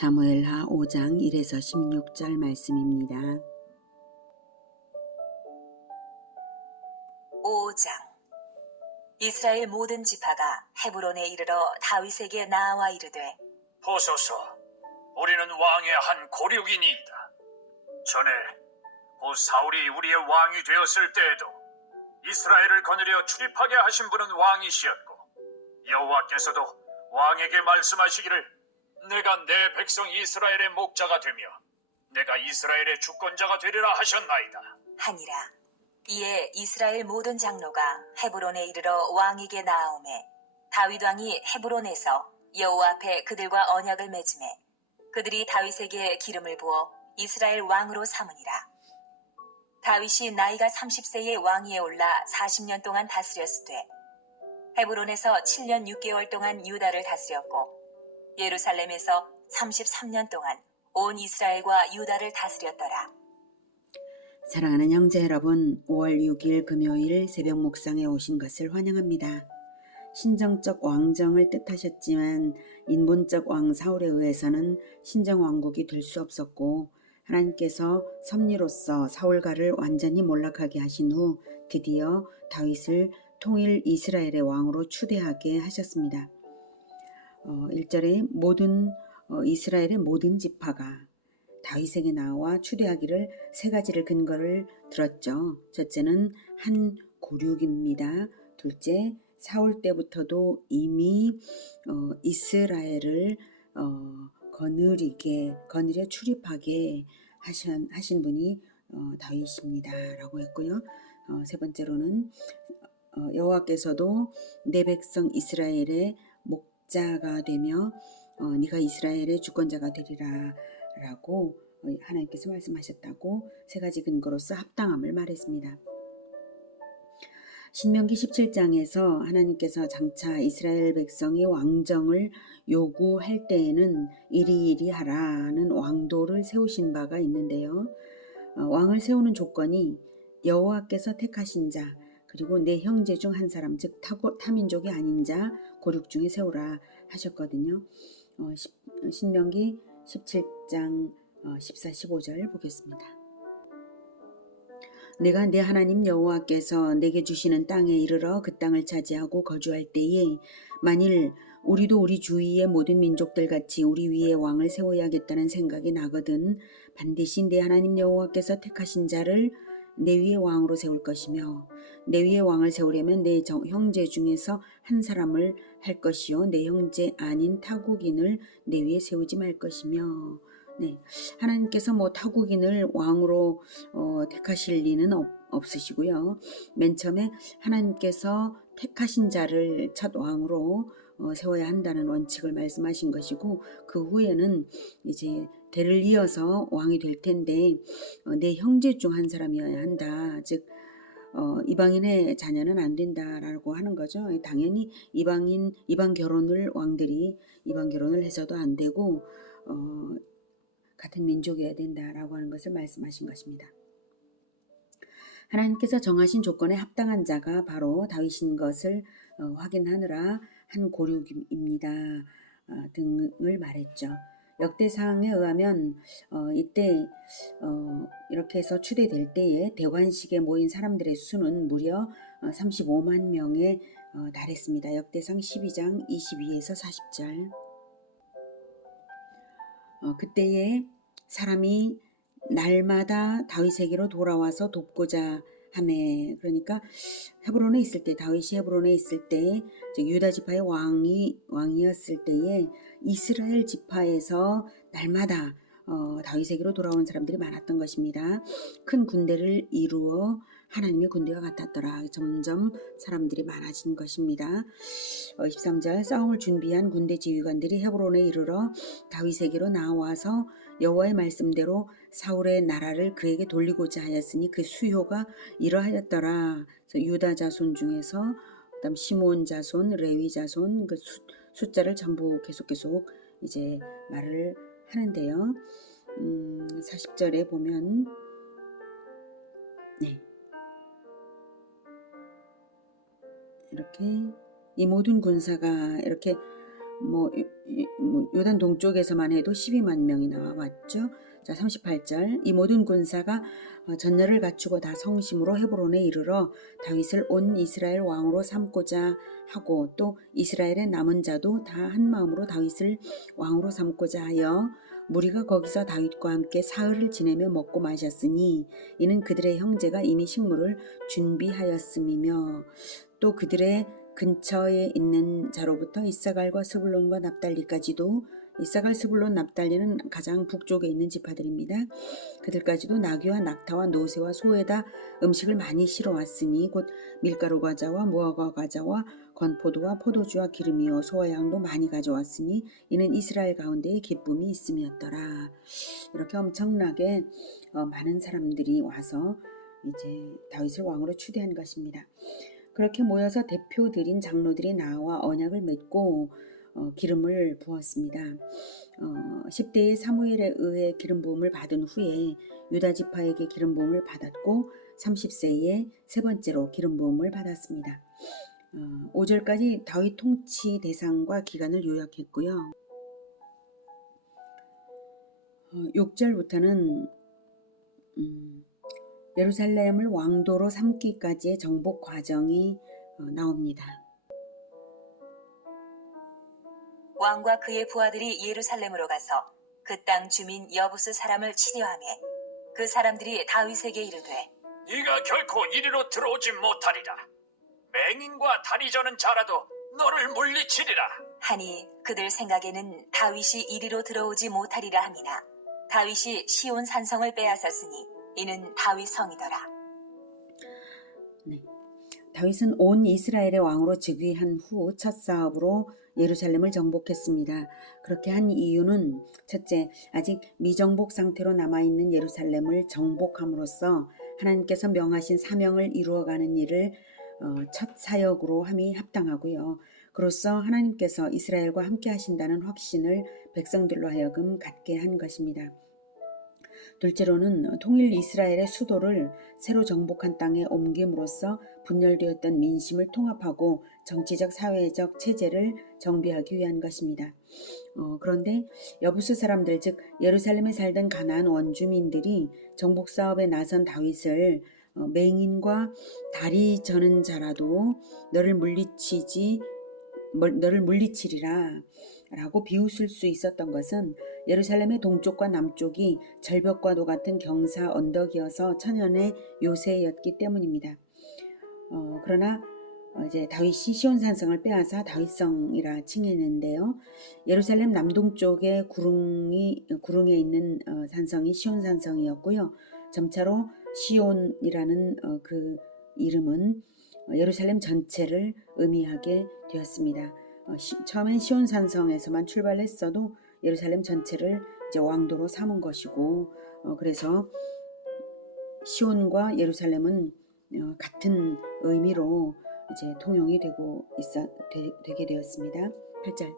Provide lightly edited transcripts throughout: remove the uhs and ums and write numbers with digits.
사무엘하 5장 1에서 16절 말씀입니다. 5장. 이스라엘 모든 지파가 헤브론에 이르러 다윗에게 나아와 이르되, 보소서, 우리는 왕의 한 고륙이니이다. 전에 고 사울이 우리의 왕이 되었을 때에도 이스라엘을 거느려 출입하게 하신 분은 왕이시었고, 여호와께서도 왕에게 말씀하시기를 내가 내 백성 이스라엘의 목자가 되며 내가 이스라엘의 주권자가 되리라 하셨나이다 하니라. 이에 이스라엘 모든 장로가 헤브론에 이르러 왕에게 나아오매 다윗 왕이 헤브론에서 여호와 앞에 그들과 언약을 맺음에 그들이 다윗에게 기름을 부어 이스라엘 왕으로 삼으니라. 다윗이 나이가 30세의 왕위에 올라 40년 동안 다스렸으되 헤브론에서 7년 6개월 동안 유다를 다스렸고 예루살렘에서 33년 동안 온 이스라엘과 유다를 다스렸더라. 사랑하는 형제 여러분, 5월 6일 금요일 새벽 묵상에 오신 것을 환영합니다. 신정적 왕정을 뜻하셨지만 인본적 왕 사울에 의해서는 신정 왕국이 될 수 없었고, 하나님께서 섭리로서 사울가를 완전히 몰락하게 하신 후 드디어 다윗을 통일 이스라엘의 왕으로 추대하게 하셨습니다. 1절에 이스라엘의 모든 지파가 다윗에게 나와 추대하기를 세 가지를 근거를 들었죠. 첫째는 한 고륙입니다. 둘째, 사울 때부터도 이미 이스라엘을 거느려 출입하게 하신 분이 다윗입니다 라고 했고요. 세 번째로는 여호와께서도 내 백성 이스라엘의 목자가 되며 네가 이스라엘의 주권자가 되리라 라고 하나님께서 말씀하셨다고 세 가지 근거로서 합당함을 말했습니다. 신명기 17장에서 하나님께서 장차 이스라엘 백성이 왕정을 요구할 때에는 이리이리 하라는 왕도를 세우신 바가 있는데요. 왕을 세우는 조건이 여호와께서 택하신 자 그리고 내 형제 중 한 사람 즉 타민족이 아닌 자 고륙 중에 세우라 하셨거든요. 신명기 17장 14, 15절 보겠습니다. 내가 내 하나님 여호와께서 내게 주시는 땅에 이르러 그 땅을 차지하고 거주할 때에 만일 우리도 우리 주위의 모든 민족들 같이 우리 위에 왕을 세워야겠다는 생각이 나거든 반드시 내 하나님 여호와께서 택하신 자를 내 위에 왕으로 세울 것이며 내 위에 왕을 세우려면 내 형제 중에서 한 사람을 할 것이요 내 형제 아닌 타국인을 내 위에 세우지 말 것이며 네, 하나님께서 타국인을 왕으로 택하실 리는 없으시고요. 맨 처음에 하나님께서 택하신 자를 첫 왕으로 세워야 한다는 원칙을 말씀하신 것이고 그 후에는 이제 대를 이어서 왕이 될 텐데 내 형제 중 한 사람이어야 한다. 즉 이방인의 자녀는 안 된다라고 하는 거죠. 당연히 이방 결혼을 왕들이 이방 결혼을 해서도 안 되고 같은 민족이어야 된다라고 하는 것을 말씀하신 것입니다. 하나님께서 정하신 조건에 합당한 자가 바로 다윗인 것을 확인하느라 한 고륙입니다 등을 말했죠. 역대상에 의하면 이때 이렇게 해서 추대될 때에 대관식에 모인 사람들의 수는 무려 35만 명에 달했습니다. 역대상 12장 22에서 40절. 그때에 사람이 날마다 다윗에게로 돌아와서 돕고자 하매 그러니까 헤브론에 있을 때 다윗이 헤브론에 있을 때 유다 지파의 왕이었을 때에 이스라엘 지파에서 날마다 다윗에게로 돌아온 사람들이 많았던 것입니다. 큰 군대를 이루어 하나님의 군대와 같았더라. 점점 사람들이 많아진 것입니다. 13절 싸움을 준비한 군대 지휘관들이 헤브론에 이르러 다윗에게로 나와서 여호와의 말씀대로 사울의 나라를 그에게 돌리고자 하였으니 그 수요가 이러하였더라. 그래서 유다 자손 중에서 그다음 시몬 자손, 레위 자손 그 숫자를 전부 계속 이제 말을 하는데요. 40절에 보면 이렇게 이 모든 군사가 이렇게 요단 동쪽에서만 해도 12만 명이 나와왔죠. 자, 38절. 이 모든 군사가 전열을 갖추고 다 성심으로 헤브론에 이르러 다윗을 온 이스라엘 왕으로 삼고자 하고 또 이스라엘의 남은 자도 다 한 마음으로 다윗을 왕으로 삼고자 하여 무리가 거기서 다윗과 함께 사흘을 지내며 먹고 마셨으니 이는 그들의 형제가 이미 식물을 준비하였음이며 또 그들의 근처에 있는 자로부터 이사갈과 스불론과 납달리까지도 이사갈, 스불론, 납달리는 가장 북쪽에 있는 지파들입니다. 그들까지도 나귀와 낙타와 노새와 소에다 음식을 많이 실어왔으니 곧 밀가루 과자와 무화과 과자와 건포도와 포도주와 기름이요 소와 양도 많이 가져왔으니 이는 이스라엘 가운데에 기쁨이 있음이었더라. 이렇게 엄청나게 많은 사람들이 와서 이제 다윗을 왕으로 추대한 것입니다. 그렇게 모여서 대표들인 장로들이 나와 언약을 맺고 기름을 부었습니다. 10대의 사무엘에 의해 기름 부음을 받은 후에 유다 지파에게 기름 부음을 받았고 30세에 세 번째로 기름 부음을 받았습니다. 5절까지 다윗 통치 대상과 기간을 요약했고요. 6절부터는 예루살렘을 왕도로 삼기까지의 정복 과정이 나옵니다. 왕과 그의 부하들이 예루살렘으로 가서 그 땅 주민 여부스 사람을 치려하며 그 사람들이 다윗에게 이르되 네가 결코 이리로 들어오지 못하리라. 맹인과 다리 저는 자라도 너를 물리치리라. 하니 그들 생각에는 다윗이 이리로 들어오지 못하리라 함이나 다윗이 시온 산성을 빼앗았으니 이는 다윗 성이더라. 네. 다윗은 온 이스라엘의 왕으로 즉위한 후 첫 사업으로 예루살렘을 정복했습니다. 그렇게 한 이유는 첫째, 아직 미정복 상태로 남아있는 예루살렘을 정복함으로써 하나님께서 명하신 사명을 이루어가는 일을 첫 사역으로 함이 합당하고요. 그로써 하나님께서 이스라엘과 함께 하신다는 확신을 백성들로 하여금 갖게 한 것입니다. 둘째로는 통일 이스라엘의 수도를 새로 정복한 땅에 옮김으로써 분열되었던 민심을 통합하고 정치적 사회적 체제를 정비하기 위한 것입니다. 그런데 여부스 사람들 즉 예루살렘에 살던 가나안 원주민들이 정복 사업에 나선 다윗을 맹인과 다리 저는 자라도 너를 물리치리라 라고 비웃을 수 있었던 것은 예루살렘의 동쪽과 남쪽이 절벽과도 같은 경사 언덕이어서 천연의 요새였기 때문입니다. 그러나 이제 다윗이 시온산성을 빼앗아 다윗성이라 칭했는데요. 예루살렘 남동쪽의 구릉에 있는 산성이 시온산성이었고요. 점차로 시온이라는 그 이름은 예루살렘 전체를 의미하게 되었습니다. 처음엔 시온산성에서만 출발했어도 예루살렘 전체를 이제 왕도로 삼은 것이고 그래서 시온과 예루살렘은 같은 의미로 이제 통용이 되게 되었습니다. 8절.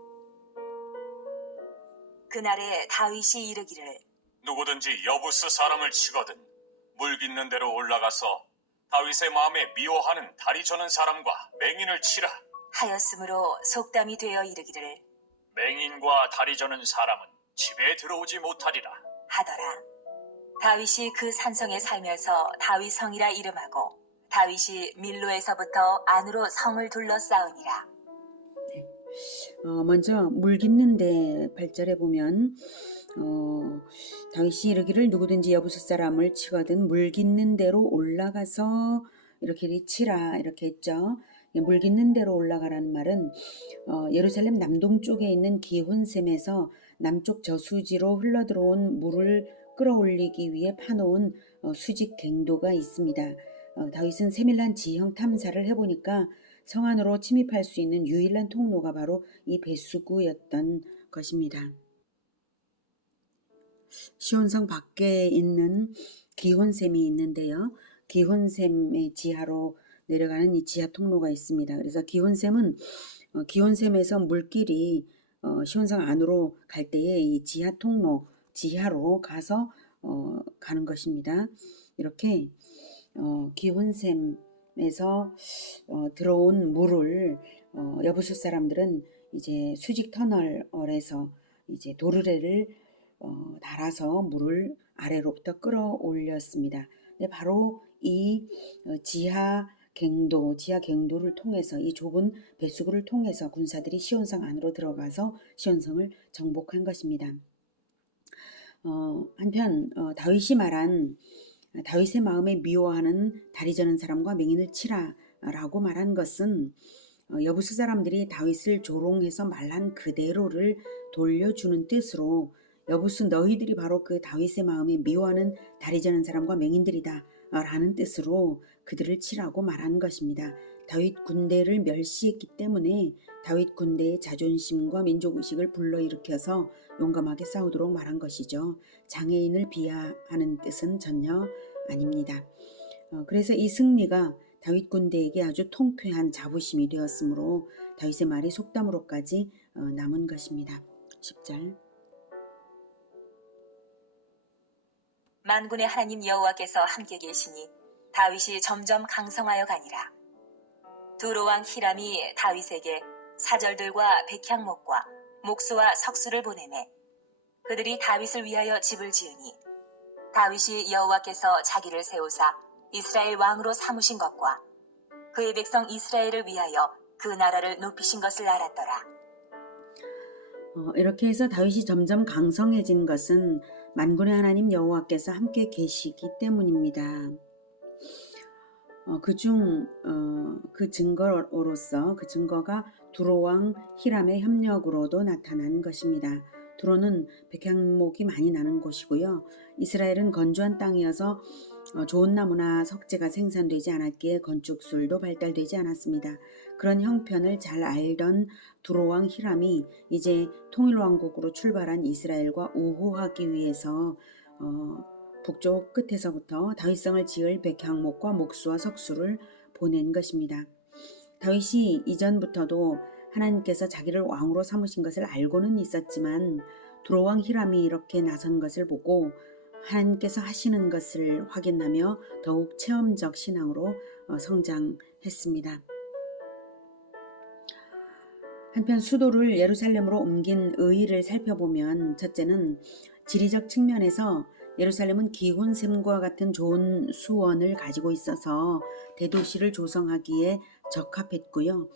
그날에 다윗이 이르기를 누구든지 여부스 사람을 치거든 물깃는 대로 올라가서 다윗의 마음에 미워하는 다리 저는 사람과 맹인을 치라. 하였으므로 속담이 되어 이르기를 맹인과 다리 저는 사람은 집에 들어오지 못하리라 하더라. 다윗이 그 산성에 살면서 다윗성이라 이름하고 다윗이 밀로에서부터 안으로 성을 둘러싸우니라. 먼저 물깃는데 8절에 보면 다윗이 이르기를 누구든지 여부스 사람을 치거든 물깃는 대로 올라가서 이렇게 치라 이렇게 했죠. 물깃는 대로 올라가라는 말은 예루살렘 남동쪽에 있는 기혼샘에서 남쪽 저수지로 흘러들어온 물을 끌어올리기 위해 파놓은 수직 갱도가 있습니다. 다윗은 세밀한 지형 탐사를 해보니까 성 안으로 침입할 수 있는 유일한 통로가 바로 이 배수구였던 것입니다. 시온성 밖에 있는 기혼샘이 있는데요. 기혼샘의 지하로 내려가는 이 지하 통로가 있습니다. 그래서 기혼샘에서 물길이 시온성 안으로 갈 때에 이 지하 통로, 지하로 가서 가는 것입니다. 이렇게 기혼샘에서 들어온 물을 여부수 사람들은 이제 수직 터널에서 이제 도르래를 달아서 물을 아래로부터 끌어올렸습니다. 근데 바로 이 지하 갱도를 통해서 이 좁은 배수구를 통해서 군사들이 시온성 안으로 들어가서 시온성을 정복한 것입니다. 한편 다윗이 말한 다윗의 마음에 미워하는 다리 저는 사람과 맹인을 치라라고 말한 것은 여부수 사람들이 다윗을 조롱해서 말한 그대로를 돌려주는 뜻으로 여부수 너희들이 바로 그 다윗의 마음에 미워하는 다리 저는 사람과 맹인들이다 라는 뜻으로 그들을 치라고 말한 것입니다. 다윗 군대를 멸시했기 때문에 다윗 군대의 자존심과 민족의식을 불러일으켜서 용감하게 싸우도록 말한 것이죠. 장애인을 비하하는 뜻은 전혀 아닙니다. 그래서 이 승리가 다윗 군대에게 아주 통쾌한 자부심이 되었으므로 다윗의 말이 속담으로까지 남은 것입니다. 10절. 만군의 하나님 여호와께서 함께 계시니 다윗이 점점 강성하여 가니라. 두로 왕 히람이 다윗에게 사절들과 백향목과 목수와 석수를 보내매 그들이 다윗을 위하여 집을 지으니 다윗이 여호와께서 자기를 세우사 이스라엘 왕으로 삼으신 것과 그의 백성 이스라엘을 위하여 그 나라를 높이신 것을 알았더라. 이렇게 해서 다윗이 점점 강성해진 것은 만군의 하나님 여호와께서 함께 계시기 때문입니다. 그 증거가 두로왕 히람의 협력으로도 나타난 것입니다. 두로는 백향목이 많이 나는 곳이고요. 이스라엘은 건조한 땅이어서 좋은 나무나 석재가 생산되지 않았기에 건축술도 발달되지 않았습니다. 그런 형편을 잘 알던 두로왕 히람이 이제 통일왕국으로 출발한 이스라엘과 우호하기 위해서 북쪽 끝에서부터 다윗성을 지을 백향목과 목수와 석수를 보낸 것입니다. 다윗이 이전부터도 하나님께서 자기를 왕으로 삼으신 것을 알고는 있었지만 두로왕 히람이 이렇게 나선 것을 보고 하나님께서 하시는 것을 확인하며 더욱 체험적 신앙으로 성장했습니다. 한편 수도를 예루살렘으로 옮긴 의의를 살펴보면 첫째는 지리적 측면에서 예루살렘은 기혼샘과 같은 좋은 수원을 가지고 있어서 대도시를 조성하기에 적합했고요.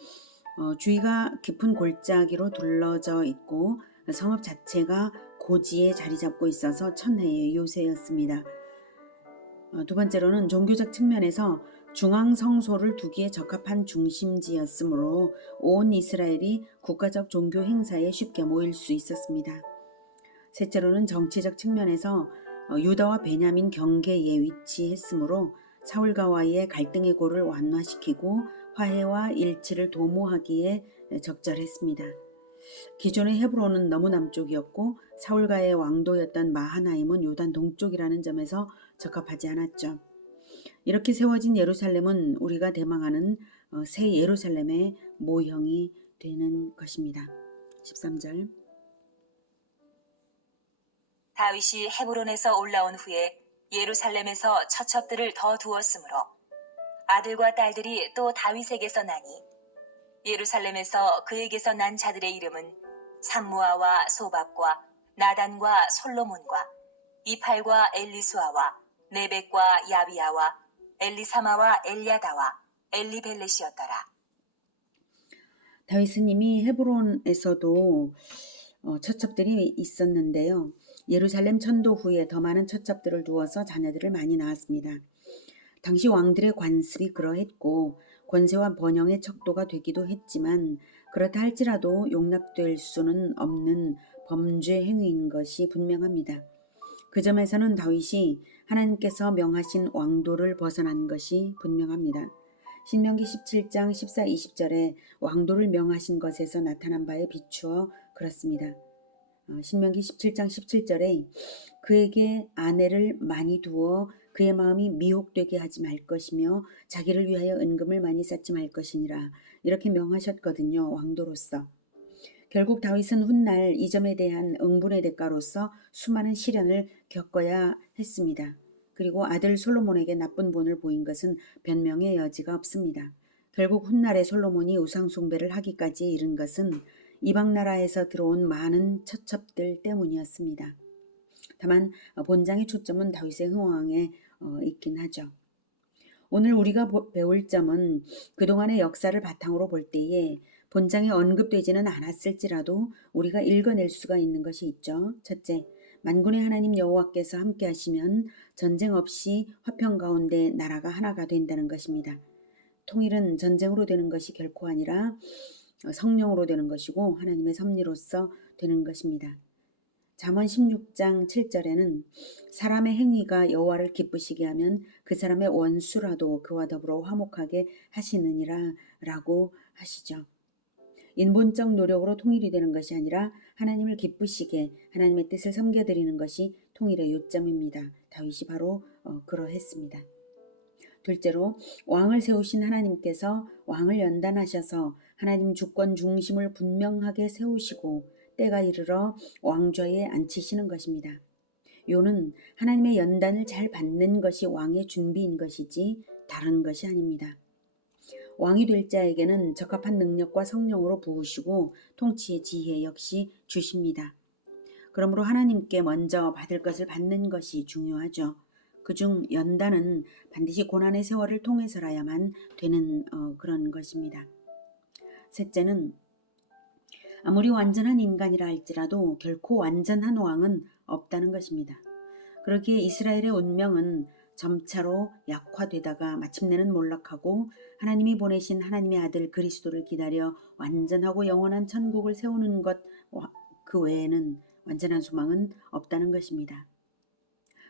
주위가 깊은 골짜기로 둘러져 있고 성읍 자체가 고지에 자리 잡고 있어서 천혜의 요새였습니다. 두 번째로는 종교적 측면에서 중앙 성소를 두기에 적합한 중심지였으므로 온 이스라엘이 국가적 종교 행사에 쉽게 모일 수 있었습니다. 셋째로는 정치적 측면에서 유다와 베냐민 경계에 위치했으므로 사울과와의 갈등의 고를 완화시키고 화해와 일치를 도모하기에 적절했습니다. 기존의 헤브론은 너무 남쪽이었고 사울과의 왕도였던 마하나임은 요단 동쪽이라는 점에서 적합하지 않았죠. 이렇게 세워진 예루살렘은 우리가 대망하는 새 예루살렘의 모형이 되는 것입니다. 13절. 다윗이 헤브론에서 올라온 후에 예루살렘에서 처첩들을 더 두었으므로 아들과 딸들이 또 다윗에게서 나니 예루살렘에서 그에게서 난 자들의 이름은 삼무아와 소밥과 나단과 솔로몬과 이팔과 엘리수아와 네벡과 야비아와 엘리사마와 엘야다와 엘리벨렛이었더라. 다윗은 이미 헤브론에서도 처첩들이 있었는데요. 예루살렘 천도 후에 더 많은 처첩들을 두어서 자녀들을 많이 낳았습니다. 당시 왕들의 관습이 그러했고 권세와 번영의 척도가 되기도 했지만 그렇다 할지라도 용납될 수는 없는 범죄 행위인 것이 분명합니다. 그 점에서는 다윗이 하나님께서 명하신 왕도를 벗어난 것이 분명합니다. 신명기 17장 14, 20절에 왕도를 명하신 것에서 나타난 바에 비추어 그렇습니다. 신명기 17장 17절에 그에게 아내를 많이 두어 그의 마음이 미혹되게 하지 말 것이며 자기를 위하여 은금을 많이 쌓지 말 것이니라 이렇게 명하셨거든요. 왕도로서. 결국 다윗은 훗날 이 점에 대한 응분의 대가로서 수많은 시련을 겪어야 했습니다. 그리고 아들 솔로몬에게 나쁜 본을 보인 것은 변명의 여지가 없습니다. 결국 훗날에 솔로몬이 우상 숭배를 하기까지 이른 것은 이방 나라에서 들어온 많은 처첩들 때문이었습니다. 다만 본장의 초점은 다윗의 흥왕에 있긴 하죠. 오늘 우리가 배울 점은 그동안의 역사를 바탕으로 볼 때에 본장에 언급되지는 않았을지라도 우리가 읽어낼 수가 있는 것이 있죠. 첫째, 만군의 하나님 여호와께서 함께 하시면 전쟁 없이 화평 가운데 나라가 하나가 된다는 것입니다. 통일은 전쟁으로 되는 것이 결코 아니라 성령으로 되는 것이고 하나님의 섭리로서 되는 것입니다. 잠언 16장 7절에는 사람의 행위가 여호와를 기쁘시게 하면 그 사람의 원수라도 그와 더불어 화목하게 하시느니라 라고 하시죠. 인본적 노력으로 통일이 되는 것이 아니라 하나님을 기쁘시게 하나님의 뜻을 섬겨드리는 것이 통일의 요점입니다. 다윗이 바로 그러했습니다. 둘째로 왕을 세우신 하나님께서 왕을 연단하셔서 하나님 주권 중심을 분명하게 세우시고 때가 이르러 왕좌에 앉히시는 것입니다. 요는 하나님의 연단을 잘 받는 것이 왕의 준비인 것이지 다른 것이 아닙니다. 왕이 될 자에게는 적합한 능력과 성령으로 부으시고 통치의 지혜 역시 주십니다. 그러므로 하나님께 먼저 받을 것을 받는 것이 중요하죠. 그중 연단은 반드시 고난의 세월을 통해서라야만 되는 그런 것입니다. 셋째는 아무리 완전한 인간이라 할지라도 결코 완전한 왕은 없다는 것입니다. 그러기에 이스라엘의 운명은 점차로 약화되다가 마침내는 몰락하고 하나님이 보내신 하나님의 아들 그리스도를 기다려 완전하고 영원한 천국을 세우는 것 그 외에는 완전한 소망은 없다는 것입니다.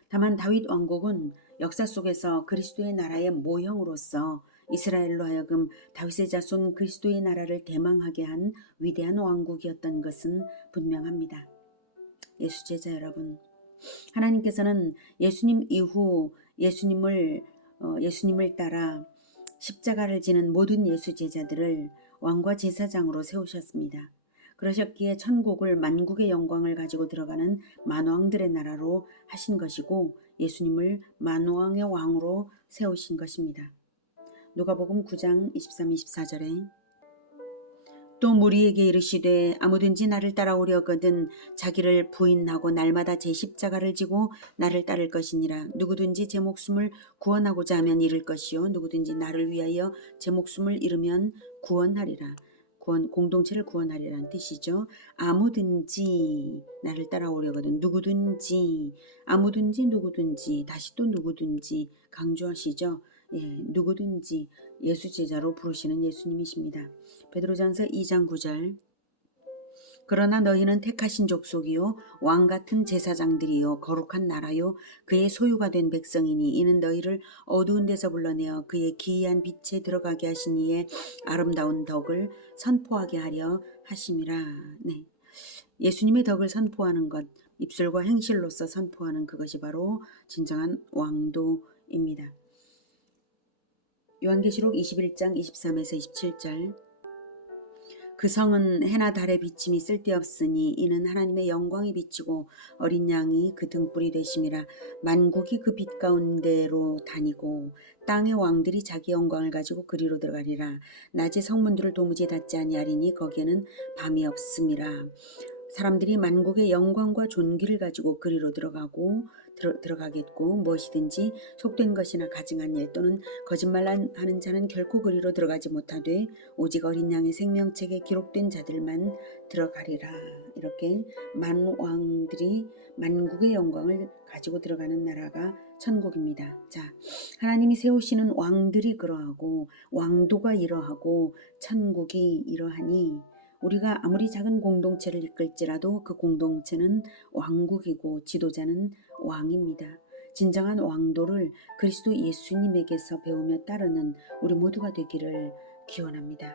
다만 다윗 왕국은 역사 속에서 그리스도의 나라의 모형으로서 이스라엘로 하여금 다윗의 자손 그리스도의 나라를 대망하게 한 위대한 왕국이었던 것은 분명합니다. 예수 제자 여러분, 하나님께서는 예수님 이후 예수님을 따라 십자가를 지는 모든 예수 제자들을 왕과 제사장으로 세우셨습니다. 그러셨기에 천국을 만국의 영광을 가지고 들어가는 만왕들의 나라로 하신 것이고 예수님을 만왕의 왕으로 세우신 것입니다. 누가복음 9장 23, 24절에 또 무리에게 이르시되 아무든지 나를 따라오려거든 자기를 부인하고 날마다 제 십자가를 지고 나를 따를 것이니라. 누구든지 제 목숨을 구원하고자 하면 잃을 것이요 누구든지 나를 위하여 제 목숨을 잃으면 구원하리라. 공동체를 구원하리라는 뜻이죠. 아무든지 나를 따라오려거든 누구든지 누구든지 다시 또 누구든지 강조하시죠. 누구든지 예수 제자로 부르시는 예수님이십니다. 베드로전서 2장 9절 그러나 너희는 택하신 족속이요 왕 같은 제사장들이요 거룩한 나라요 그의 소유가 된 백성이니 이는 너희를 어두운 데서 불러내어 그의 기이한 빛에 들어가게 하신 이의 아름다운 덕을 선포하게 하려 하심이라. 네, 예수님의 덕을 선포하는 것, 입술과 행실로서 선포하는 그것이 바로 진정한 왕도입니다. 요한계시록 21장 23에서 27절 그 성은 해나 달의 비침이 쓸데없으니 이는 하나님의 영광이 비치고 어린 양이 그 등불이 되심이라. 만국이 그 빛 가운데로 다니고 땅의 왕들이 자기 영광을 가지고 그리로 들어가리라. 낮에 성문들을 도무지 닫지 아니하리니 거기에는 밤이 없음이라. 사람들이 만국의 영광과 존귀를 가지고 그리로 들어가겠고 무엇이든지 속된 것이나 가증한 일 또는 거짓말하는 자는 결코 그리로 들어가지 못하되 오직 어린 양의 생명책에 기록된 자들만 들어가리라. 이렇게 만왕들이 만국의 영광을 가지고 들어가는 나라가 천국입니다. 자, 하나님이 세우시는 왕들이 그러하고 왕도가 이러하고 천국이 이러하니 우리가 아무리 작은 공동체를 이끌지라도 그 공동체는 왕국이고 지도자는 왕입니다. 진정한 왕도를 그리스도 예수님에게서 배우며 따르는 우리 모두가 되기를 기원합니다.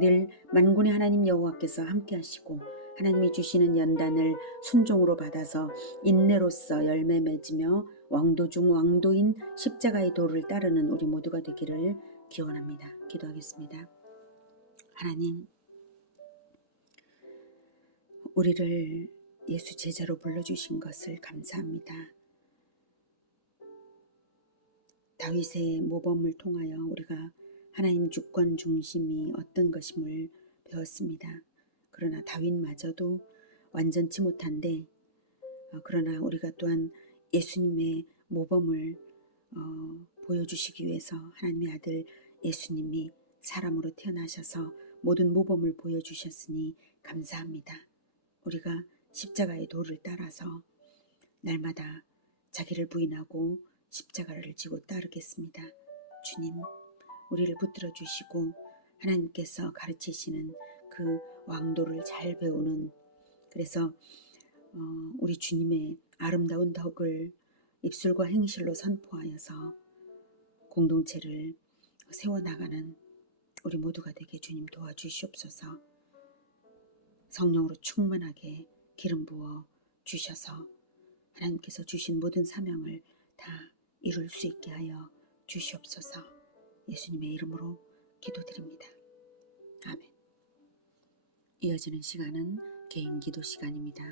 늘 만군의 하나님 여호와께서 함께 하시고 하나님이 주시는 연단을 순종으로 받아서 인내로서 열매 맺으며 왕도 중 왕도인 십자가의 도를 따르는 우리 모두가 되기를 기원합니다. 기도하겠습니다. 하나님, 우리를 예수 제자로 불러주신 것을 감사합니다. 다윗의 모범을 통하여 우리가 하나님 주권 중심이 어떤 것임을 배웠습니다. 그러나 다윗마저도 완전치 못한데 그러나 우리가 또한 예수님의 모범을 보여주시기 위해서 하나님의 아들 예수님이 사람으로 태어나셔서 모든 모범을 보여주셨으니 감사합니다. 우리가 십자가의 도를 따라서 날마다 자기를 부인하고 십자가를 지고 따르겠습니다. 주님, 우리를 붙들어 주시고 하나님께서 가르치시는 그 왕도를 잘 배우는, 그래서 우리 주님의 아름다운 덕을 입술과 행실로 선포하여서 공동체를 세워나가는 우리 모두가 되게 주님 도와주시옵소서. 성령으로 충만하게 기름 부어 주셔서 하나님께서 주신 모든 사명을 다 이룰 수 있게 하여 주시옵소서. 예수님의 이름으로 기도드립니다. 아멘. 이어지는 시간은 개인 기도 시간입니다.